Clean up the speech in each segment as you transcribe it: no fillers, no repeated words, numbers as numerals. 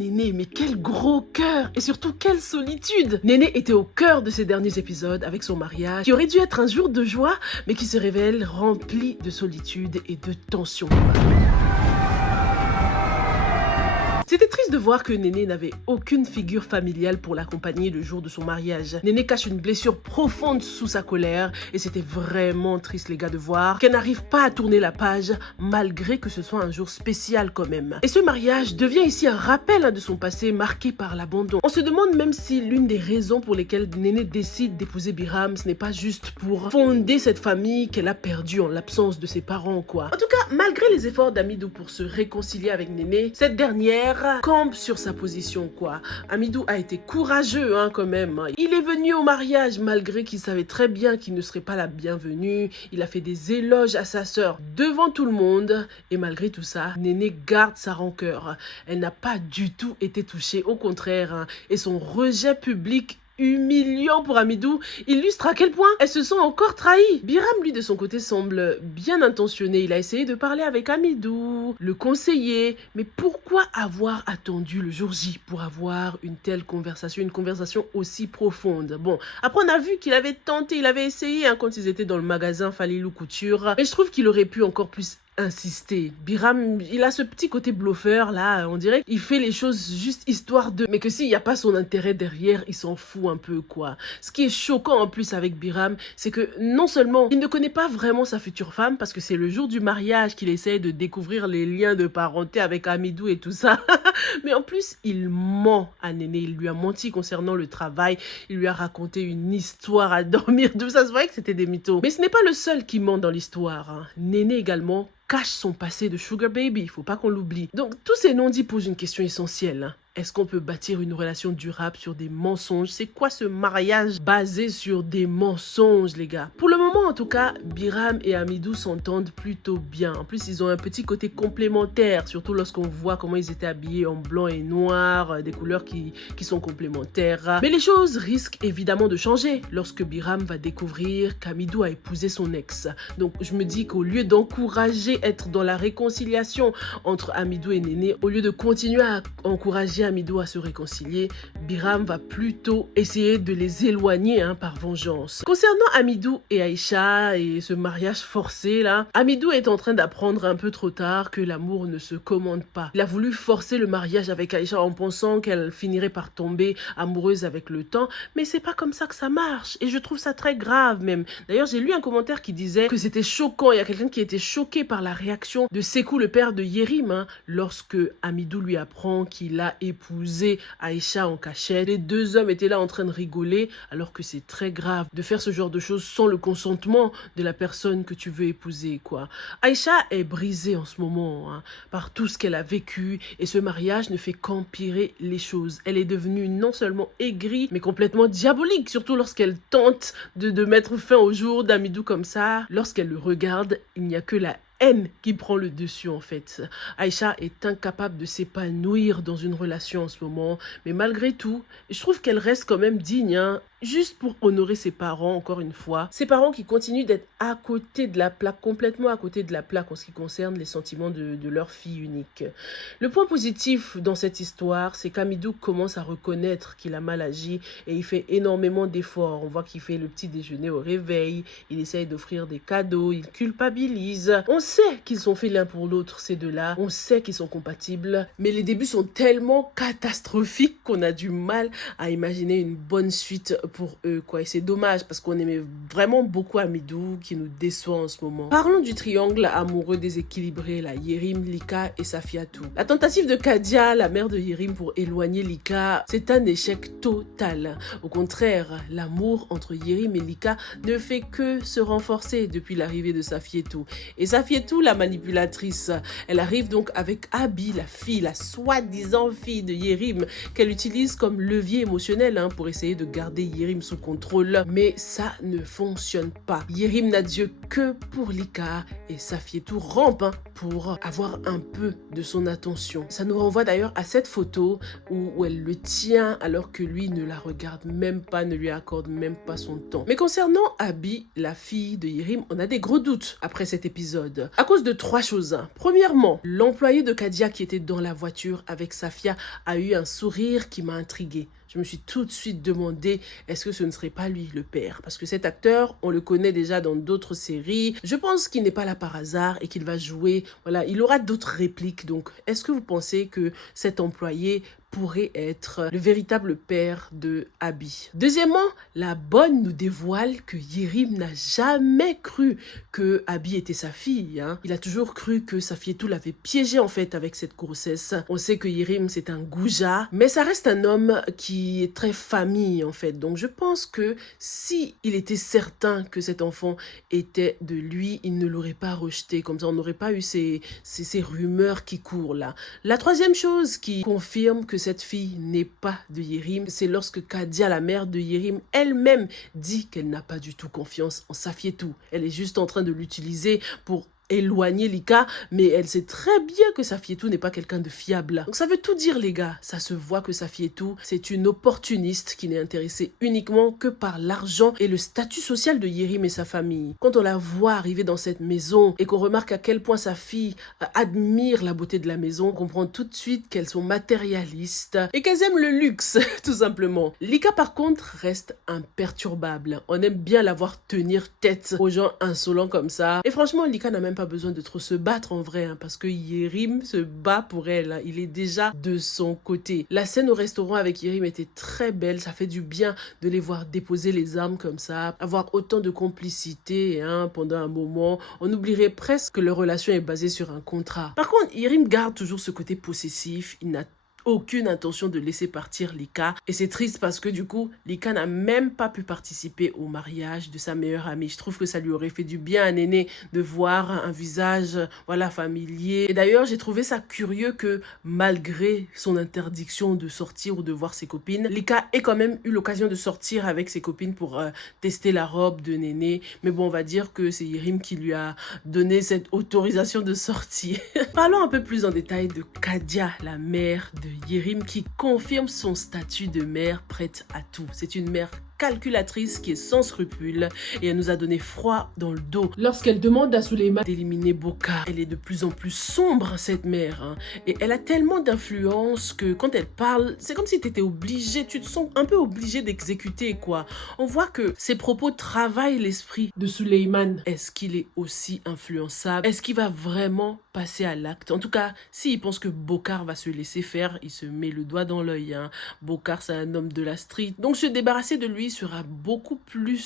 Néné, mais quel gros cœur et surtout quelle solitude. Néné était au cœur de ces derniers épisodes avec son mariage qui aurait dû être un jour de joie mais qui se révèle rempli de solitude et de tension. C'était triste de voir que Néné n'avait aucune figure familiale pour l'accompagner le jour de son mariage. Néné cache une blessure profonde sous sa colère et c'était vraiment triste les gars de voir qu'elle n'arrive pas à tourner la page malgré que ce soit un jour spécial quand même. Et ce mariage devient ici un rappel de son passé marqué par l'abandon. On se demande même si l'une des raisons pour lesquelles Néné décide d'épouser Biram, ce n'est pas juste pour fonder cette famille qu'elle a perdue en l'absence de ses parents quoi. En tout cas, malgré les efforts d'Amidou pour se réconcilier avec Néné, cette dernière campe sur sa position quoi. Amidou a été courageux quand même. Il est venu au mariage malgré qu'il savait très bien qu'il ne serait pas la bienvenue. Il a fait des éloges à sa sœur devant tout le monde et malgré tout ça, Néné garde sa rancœur. Elle n'a pas du tout été touchée, au contraire. Et son rejet public humiliant pour Amidou illustre à quel point elle se sent encore trahie. Biram, lui, de son côté, semble bien intentionné. Il a essayé de parler avec Amidou, le conseiller. Mais pourquoi avoir attendu le jour J pour avoir une telle conversation, une conversation aussi profonde? Bon, après, on a vu qu'il avait tenté, il avait essayé quand ils étaient dans le magasin Falilou Couture. Mais je trouve qu'il aurait pu encore plus insister. Biram, il a ce petit côté bluffeur là, on dirait qu'il fait les choses juste histoire de... Mais que s'il n'y a pas son intérêt derrière, il s'en fout un peu quoi. Ce qui est choquant en plus avec Biram, c'est que non seulement il ne connaît pas vraiment sa future femme, parce que c'est le jour du mariage qu'il essaie de découvrir les liens de parenté avec Amidou et tout ça, mais en plus il ment à Néné, il lui a menti concernant le travail, il lui a raconté une histoire à dormir, tout ça, c'est vrai que c'était des mythos. Mais ce n'est pas le seul qui ment dans l'histoire. Néné également cache son passé de Sugar Baby, il faut pas qu'on l'oublie. Donc tous ces non-dits posent une question essentielle. Est-ce qu'on peut bâtir une relation durable sur des mensonges? C'est quoi ce mariage basé sur des mensonges, les gars? Pour le moment, en tout cas, Biram et Amidou s'entendent plutôt bien. En plus, ils ont un petit côté complémentaire, surtout lorsqu'on voit comment ils étaient habillés en blanc et noir, des couleurs qui sont complémentaires. Mais les choses risquent évidemment de changer lorsque Biram va découvrir qu'Amidou a épousé son ex. Donc, je me dis qu'au lieu d'encourager être dans la réconciliation entre Amidou et Néné, au lieu de continuer à encourager Amidou à se réconcilier, Biram va plutôt essayer de les éloigner par vengeance. Concernant Amidou et Aïcha et ce mariage forcé là, Amidou est en train d'apprendre un peu trop tard que l'amour ne se commande pas. Il a voulu forcer le mariage avec Aïcha en pensant qu'elle finirait par tomber amoureuse avec le temps, mais c'est pas comme ça que ça marche et je trouve ça très grave même. D'ailleurs, j'ai lu un commentaire qui disait que c'était choquant. Il y a quelqu'un qui était choqué par la réaction de Sekou, le père de Yerim, lorsque Amidou lui apprend qu'il a épousé Aïcha en cachette. Les deux hommes étaient là en train de rigoler alors que c'est très grave de faire ce genre de choses sans le consentement de la personne que tu veux épouser quoi. Aïcha est brisée en ce moment par tout ce qu'elle a vécu et ce mariage ne fait qu'empirer les choses. Elle est devenue non seulement aigrie mais complètement diabolique, surtout lorsqu'elle tente de mettre fin au jour d'Amidou comme ça. Lorsqu'elle le regarde, il n'y a que la haine qui prend le dessus en fait. Aïcha est incapable de s'épanouir dans une relation en ce moment, mais malgré tout, je trouve qu'elle reste quand même digne, juste pour honorer ses parents, encore une fois. Ses parents qui continuent d'être à côté de la plaque, complètement à côté de la plaque en ce qui concerne les sentiments de leur fille unique. Le point positif dans cette histoire, c'est qu'Amidou commence à reconnaître qu'il a mal agi et il fait énormément d'efforts. On voit qu'il fait le petit déjeuner au réveil, il essaye d'offrir des cadeaux, il culpabilise. On sait qu'ils sont faits l'un pour l'autre, ces deux-là. On sait qu'ils sont compatibles, mais les débuts sont tellement catastrophiques qu'on a du mal à imaginer une bonne suite pour eux quoi. Et c'est dommage parce qu'on aimait vraiment beaucoup Amidou qui nous déçoit en ce moment. Parlons du triangle amoureux déséquilibré là, Yerim, Lika et Safiatou. La tentative de Kadia, la mère de Yerim, pour éloigner Lika, c'est un échec total. Au contraire, l'amour entre Yerim et Lika ne fait que se renforcer depuis l'arrivée de Safiatou. Et Safiatou, la manipulatrice, elle arrive donc avec Abi, la fille, la soi-disant fille de Yerim, qu'elle utilise comme levier émotionnel pour essayer de garder Yerim sous contrôle. Mais ça ne fonctionne pas. Yerim n'a Dieu que pour Lika et Safiatou rampe pour avoir un peu de son attention. Ça nous renvoie d'ailleurs à cette photo où elle le tient alors que lui ne la regarde même pas, ne lui accorde même pas son temps. Mais concernant Abi, la fille de Yerim, on a des gros doutes après cet épisode. À cause de 3 choses. Premièrement, l'employé de Kadia qui était dans la voiture avec Safia a eu un sourire qui m'a intriguée. Je me suis tout de suite demandé, est-ce que ce ne serait pas lui le père? Parce que cet acteur, on le connaît déjà dans d'autres séries. Je pense qu'il n'est pas là par hasard et qu'il va jouer, voilà, il aura d'autres répliques. Donc, est-ce que vous pensez que cet employé pourrait être le véritable père de Abby? Deuxièmement, la bonne nous dévoile que Yerim n'a jamais cru que Abby était sa fille. Il a toujours cru que Safietou l'avait piégé en fait avec cette grossesse. On sait que Yerim c'est un goujat, mais ça reste un homme qui est très famille en fait. Donc je pense que si il était certain que cet enfant était de lui, il ne l'aurait pas rejeté. Comme ça, on n'aurait pas eu ces rumeurs qui courent là. La troisième chose qui confirme que cette fille n'est pas de Yerim, c'est lorsque Kadia, la mère de Yerim, elle-même dit qu'elle n'a pas du tout confiance en Safietou. Elle est juste en train de l'utiliser pour éloigner Lika, mais elle sait très bien que Safietou n'est pas quelqu'un de fiable. Donc ça veut tout dire les gars, ça se voit que Safietou, c'est une opportuniste qui n'est intéressée uniquement que par l'argent et le statut social de Yerim et sa famille. Quand on la voit arriver dans cette maison et qu'on remarque à quel point sa fille admire la beauté de la maison, on comprend tout de suite qu'elles sont matérialistes et qu'elles aiment le luxe, tout simplement. Lika par contre reste imperturbable. On aime bien la voir tenir tête aux gens insolents comme ça. Et franchement, Lika n'a même pas besoin de trop se battre en vrai, parce que Yerim se bat pour elle, il est déjà de son côté. La scène au restaurant avec Yerim était très belle, ça fait du bien de les voir déposer les armes comme ça, avoir autant de complicité pendant un moment. On oublierait presque que leur relation est basée sur un contrat. Par contre, Yerim garde toujours ce côté possessif, il n'a aucune intention de laisser partir Lika. Et c'est triste parce que du coup, Lika n'a même pas pu participer au mariage de sa meilleure amie. Je trouve que ça lui aurait fait du bien à Néné de voir un visage, voilà, familier. Et d'ailleurs, j'ai trouvé ça curieux que malgré son interdiction de sortir ou de voir ses copines, Lika ait quand même eu l'occasion de sortir avec ses copines pour tester la robe de Néné. Mais bon, on va dire que c'est Yerim qui lui a donné cette autorisation de sortir. Parlons un peu plus en détail de Kadia, la mère de Yerim, qui confirme son statut de mère prête à tout. C'est une mère calculatrice qui est sans scrupules et elle nous a donné froid dans le dos lorsqu'elle demande à Souleyman d'éliminer Bokar. Elle est de plus en plus sombre, cette mère, et elle a tellement d'influence que quand elle parle, c'est comme si tu étais obligé, tu te sens un peu obligé d'exécuter quoi. On voit que ses propos travaillent l'esprit de Souleyman. Est-ce qu'il est aussi influençable? Est-ce qu'il va vraiment passer à l'acte? En tout cas, s'il pense que Bokar va se laisser faire, il se met le doigt dans l'œil. Bokar, c'est un homme de la street, donc se débarrasser de lui sera beaucoup plus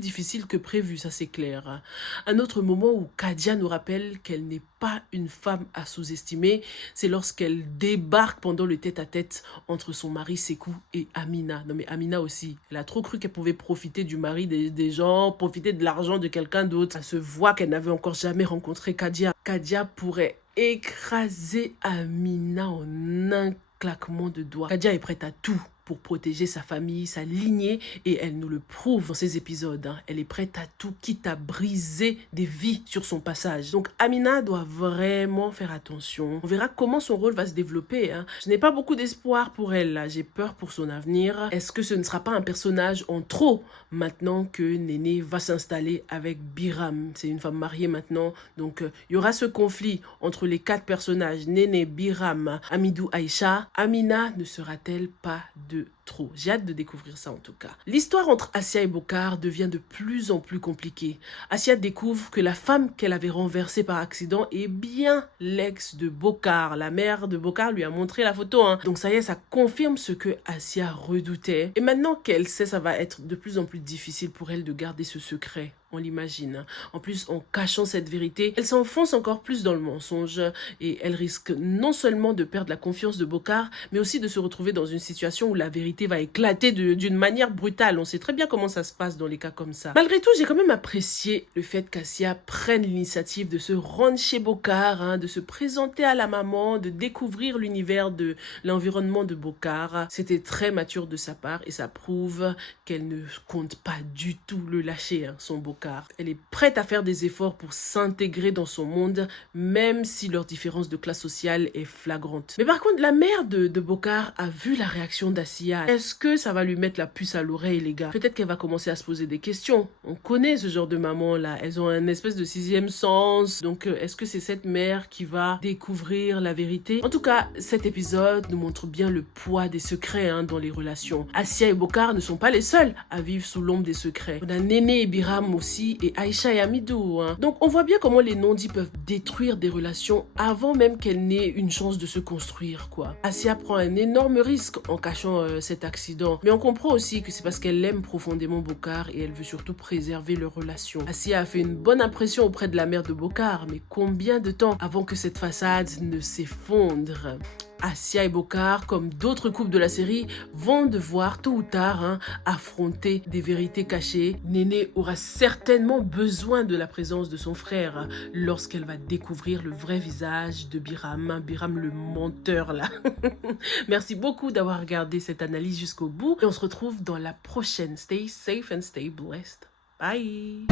difficile que prévu, ça c'est clair. Un autre moment où Kadia nous rappelle qu'elle n'est pas une femme à sous-estimer, c'est lorsqu'elle débarque pendant le tête-à-tête entre son mari Sekou et Amina. Non mais Amina aussi, elle a trop cru qu'elle pouvait profiter du mari des gens, profiter de l'argent de quelqu'un d'autre. Ça se voit qu'elle n'avait encore jamais rencontré Kadia. Kadia pourrait écraser Amina en un claquement de doigts. Kadia est prête à tout pour protéger sa famille, sa lignée, et elle nous le prouve dans ces épisodes. Elle est prête à tout, quitte à briser des vies sur son passage. Donc Amina doit vraiment faire attention. On verra comment son rôle va se développer. Je n'ai pas beaucoup d'espoir pour elle, là. J'ai peur pour son avenir. Est-ce que ce ne sera pas un personnage en trop maintenant que Néné va s'installer avec Biram? C'est une femme mariée maintenant, donc il y aura ce conflit entre les 4 personnages, Néné, Biram, Amidou, Aïcha. Amina ne sera-t-elle pas de trop? J'ai hâte de découvrir ça en tout cas. L'histoire entre Assia et Bokar devient de plus en plus compliquée. Assia découvre que la femme qu'elle avait renversée par accident est bien l'ex de Bokar. La mère de Bokar lui a montré la photo. Donc ça y est, ça confirme ce que Assia redoutait. Et maintenant qu'elle sait, ça va être de plus en plus difficile pour elle de garder ce secret. On l'imagine. En plus, en cachant cette vérité, elle s'enfonce encore plus dans le mensonge et elle risque non seulement de perdre la confiance de Bokar, mais aussi de se retrouver dans une situation où la vérité va éclater d'une manière brutale. On sait très bien comment ça se passe dans les cas comme ça. Malgré tout, j'ai quand même apprécié le fait qu'Assia prenne l'initiative de se rendre chez Bokar, de se présenter à la maman, de découvrir l'univers de l'environnement de Bokar. C'était très mature de sa part et ça prouve qu'elle ne compte pas du tout le lâcher, son Bokar. Bokar. Elle est prête à faire des efforts pour s'intégrer dans son monde, même si leur différence de classe sociale est flagrante. Mais par contre, la mère de Bokar a vu la réaction d'Assia. Est-ce que ça va lui mettre la puce à l'oreille, les gars? Peut-être qu'elle va commencer à se poser des questions. On connaît ce genre de maman-là. Elles ont un espèce de sixième sens. Donc, est-ce que c'est cette mère qui va découvrir la vérité? En tout cas, cet épisode nous montre bien le poids des secrets dans les relations. Assia et Bokar ne sont pas les seuls à vivre sous l'ombre des secrets. On a Néné et Biram aussi, et Aïcha et Amidou. Donc, on voit bien comment les non-dits peuvent détruire des relations avant même qu'elles n'aient une chance de se construire, quoi. Assia prend un énorme risque en cachant cet accident. Mais on comprend aussi que c'est parce qu'elle aime profondément Bokar et elle veut surtout préserver leur relation. Assia a fait une bonne impression auprès de la mère de Bokar, mais combien de temps avant que cette façade ne s'effondre? Assia et Bokar, comme d'autres couples de la série, vont devoir tôt ou tard affronter des vérités cachées. Néné aura certainement besoin de la présence de son frère lorsqu'elle va découvrir le vrai visage de Biram. Biram le menteur là. Merci beaucoup d'avoir regardé cette analyse jusqu'au bout et on se retrouve dans la prochaine. Stay safe and stay blessed. Bye.